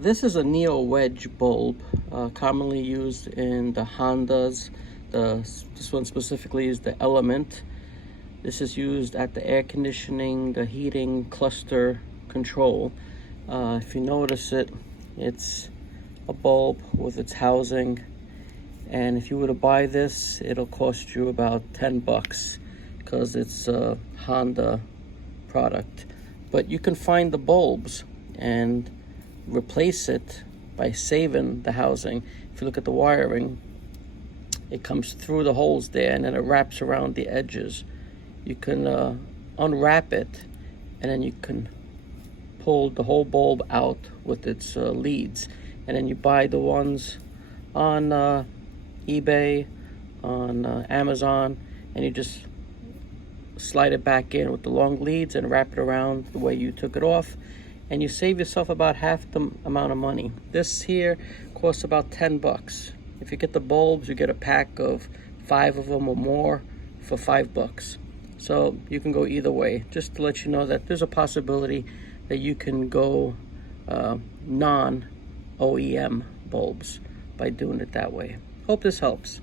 This is a Neo Wedge bulb, commonly used in the Hondas. This one specifically is the Element. This is used at the air conditioning, the heating cluster control. If you notice it, it's a bulb with its housing. And if you were to buy this, it'll cost you about 10 bucks because it's a Honda product. But you can find the bulbs and replace it by saving the housing. If you look at the wiring, it comes through the holes there and then it wraps around the edges. You can unwrap it and then you can pull the whole bulb out with its leads, and then you buy the ones on eBay, on Amazon, and you just slide it back in with the long leads and wrap it around the way you took it off, and you save yourself about half the amount of money. This here costs about 10 bucks. If you get the bulbs, you get a pack of 5 of them or more for 5 bucks. So you can go either way. Just to let you know that there's a possibility that you can go non-OEM bulbs by doing it that way. Hope this helps.